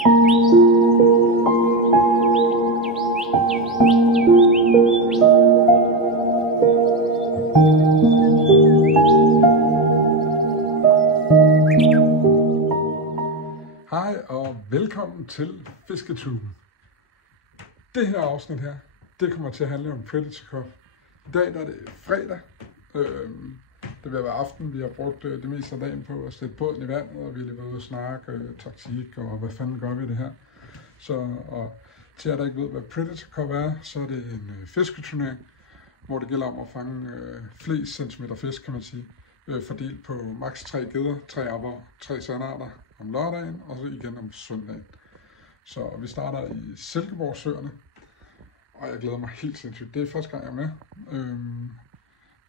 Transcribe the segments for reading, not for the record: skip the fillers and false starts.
Hej og velkommen til Fisketuben. Det her afsnit her, det kommer til at handle om Predator Cup. I dag der er det fredag. Det vil være aften. Vi har brugt det meste af dagen på at sætte båden i vandet, og vi har lige været ude og snakke taktik og hvad fanden gør vi det her. Og til jer der ikke ved hvad Predator Cup er, så er det en fisketurnering, hvor det gælder om at fange flest centimeter fisk, kan man sige. Fordelt på maks 3 gedder, 3 aber, 3 sandarter om lørdagen, og så igen om søndagen. Så vi starter i Silkeborgsøerne, og jeg glæder mig helt sindssygt. Det er første gang, jeg er med.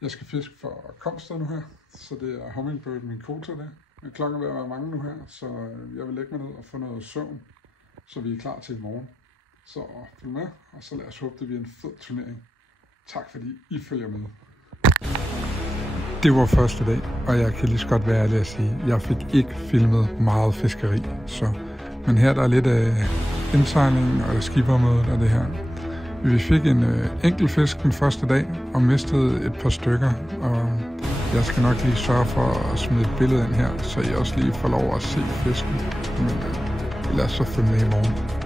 Jeg skal fiske for Komsted nu her, så det er Hummingbird, min kvote der. Klokken er ved at være mange nu her, så jeg vil lægge mig ned og få noget søvn, så vi er klar til i morgen. Så følg med, og så lad os håbe, det bliver en fed turnering. Tak fordi I følger med. Det var første dag, og jeg kan lige så godt være ærlig at sige, at jeg fik ikke filmet meget fiskeri. Men her der er lidt af indsejlingen og skippermødet og det her. Vi fik en enkelt fisk den første dag og mistede et par stykker. Og jeg skal nok lige sørge for at smide et billede ind her, så I også lige får lov at se fisken. Men lad os så følge med i morgen.